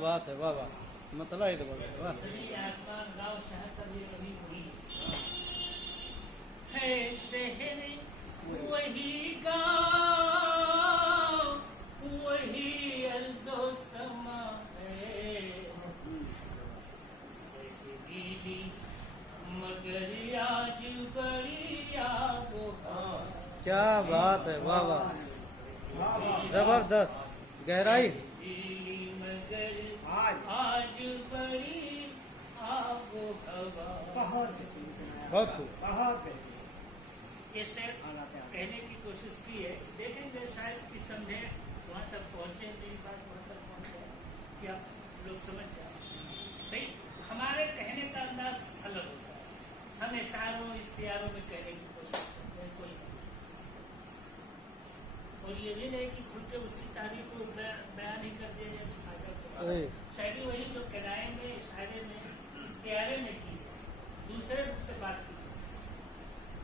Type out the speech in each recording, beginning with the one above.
बात है, वाह वाह, मतलब ही तो बोल वाह। आसमान गाँव शहर सब ये कभी हुई है शहर वही गाँव वही अर्ज़ो समा है दीदी मगर आज बड़ी यादों क्या बात है, वाह वाह, जबरदस्त गहराई। मगर आज बड़ी आबो हवा बहुत खूब। ये शेर कहने की कोशिश की है, देखेंगे शायद कि समझे, वहाँ तक पहुँचे, मेरी बात वहाँ तक पहुँचे कि आप लोग समझ जाए। भाई हमारे कहने का अंदाज अलग होता है, हम इशारों इश्तिहारों में कहने की कोशिश करते हैं कोई, और ये भी नहीं कि खुल के उसकी तारीफ को बयान ही कर दिया जाए। शायरी वही जो किराए में इशारे में इश्तिहारे में की दूसरे मुख से बात की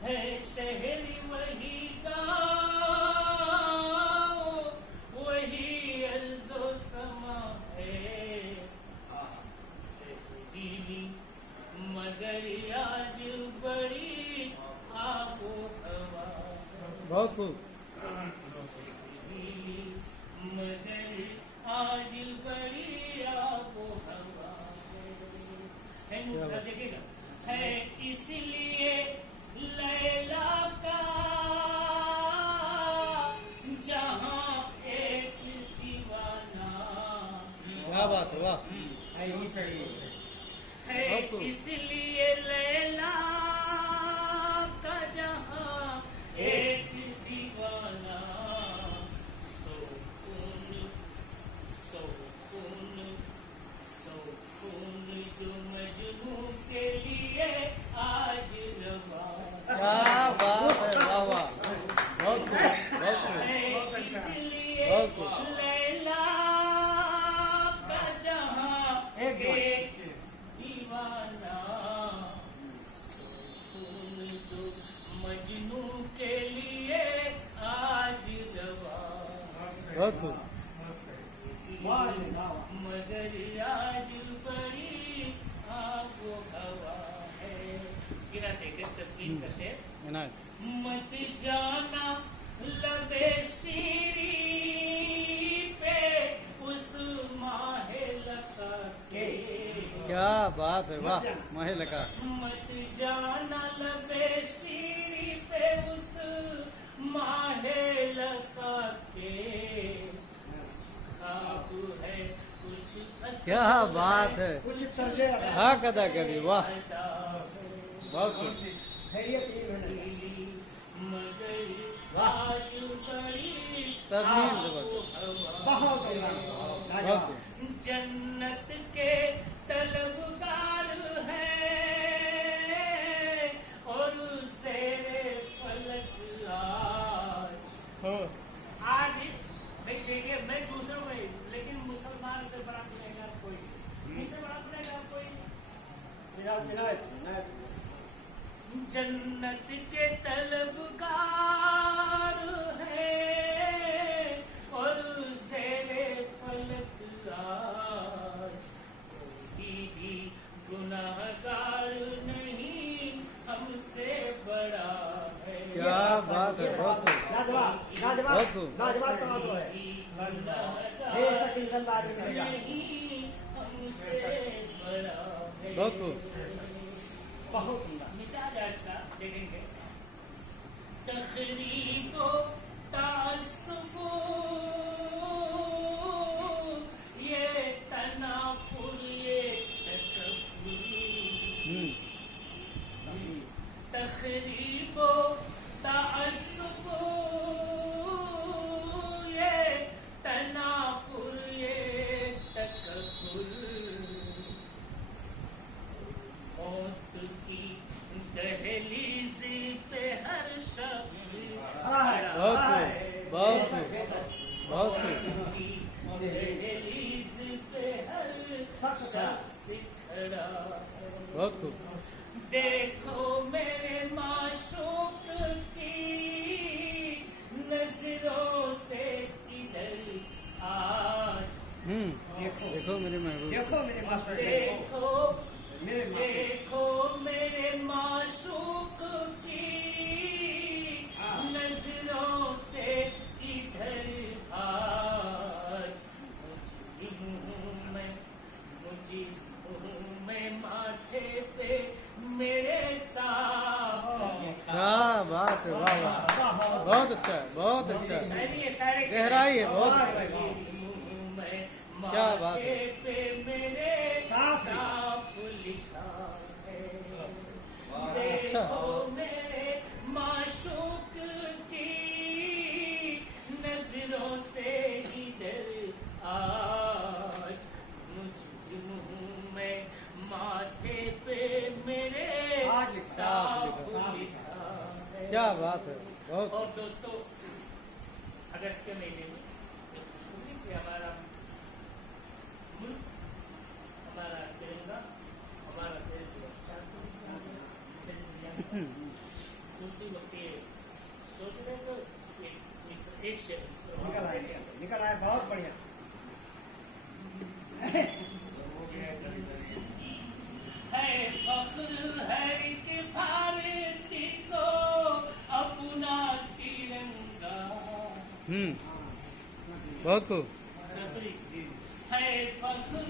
है शहरी वही गाँव वही अर्ज़ो समा है शहरी मगर आज बड़ी आबो हवा बहुत खूब। मगर आज बड़ी आबो हवा है देखिएगा है इसलिए लैला का जहाँ एक दीवाना क्या बात है, वाह। है इसलिए लैला का जहाँ एक दीवाना सुकून जो मजनू के लिए आज रवा क्या बात है, वाह वाह, बहुत खूब, बहुत खूब, इसलिए बहुत खूब। लैला का जहाँ एक दीवाना सुकून जो मजनू के लिए आज रवा बहुत खूब। मगर आज बड़ी आबो हवा है। गिरा देखे तस्वीर का शेर इनायत। मत जाना लबे शीरी पे उस माहे लका के क्या बात है, वाह, महिला का। मत जाना लबे शीरी पे उस माहे लका के है कुछ क्या बात है, हाँ कदा करी, वाह, बहुत खूब। तस्वीर जबरदस्त, बहुत खूब। जन्नत के तलबगार है और शेरे फलक आज देखिए मैं दूसरों में, लेकिन मुसलमान से बड़ा गुनहगार कोई नहीं, मुझसे बड़ा गुनहगार कोई नहीं। जन्नत के तलबगार है और ज़ेरे फलक आज कोई भी गुनाहगार नहीं हमसे बड़ा है। क्या बात है, बहुत खूब, बहुत खूब। बहुत खूब। मिजाज आज का देखेंगे तकरीबो तासुबो ये तनाफुर ये तकब्बुर तकरीबो तासुबो ये तनाफुर ये तकब्बुर मौत की दहलीज पे हर शख्स बहुत खूब, बहुत खूब, बहुत खूब। दहलीज पे हर शख्स खड़ा बहुत खूब। देखो मेरे माश क्या बात है, वाह वाह, बहुत अच्छा है, बहुत अच्छा है, शायरी है, शायरी की गहराई है, बहुत अच्छा है। क्या बात है। पे मेरे साफ लिखा है, अच्छा। देखो मेरे माशूक की नजरों से इधर आज मुझ मुँह में माथे पे मेरे साफ लिखा है। क्या बात है, बहुत। और दोस्तों, अगस्त के महीने में कि हमारा मुल्क, हमारा तिरंगा, हमारा देश उसी वक्त ये सोच रहे तो एक निकल आए, बहुत बढ़िया। है फख्र है कि भारती को अपना तिरंगा। बहुत खूब। है फख्र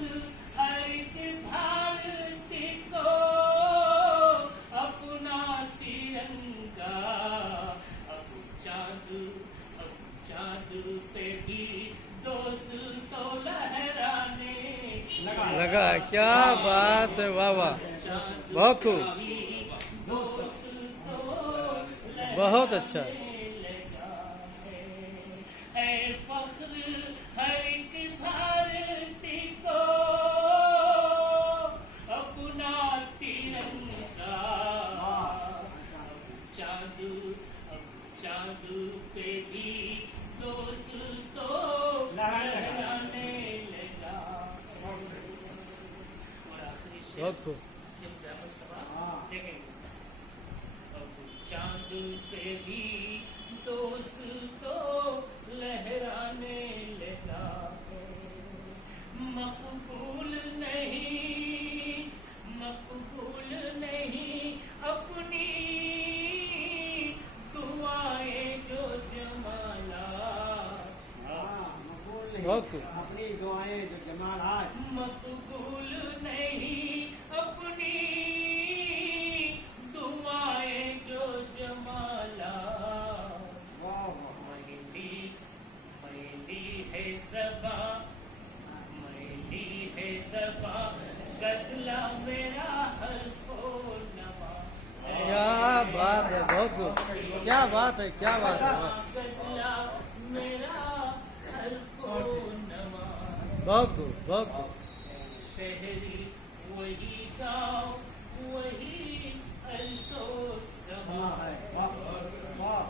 है कि भारती को अपना तिरंगा। अब चांद पे भी दोस्तों लहराने लगा, क्या बात है, वाह वाह, बहुत खूब, बहुत अच्छा। है फख्र है कि भारती को अपना तिरंगा। चांद पे भी दोस्तों लहराने लगा। और आखिरी शेर बहुत खूब। जब जामत सभा देखेंगे, अब चांद पे भी दोस्तों लहराने लगा। मकबूल नहीं अपनी दुआएं जो जमाला। बहुत खूब। अपनी दुआएं जो जमाल आज मकबूल नहीं अपनी दुआएं जो जमाला। मैली है ज़बां, मैली है ज़बां, गदला मेरा हल्को नमा। क्या बात है, बहुत खूब, क्या बात है, क्या बात है, वाह। गदला मेरा हल्को नमा। बहुत खूब, बहुत खूब। शहरी वही गाँव वही अल्सो समा। वाह वाह।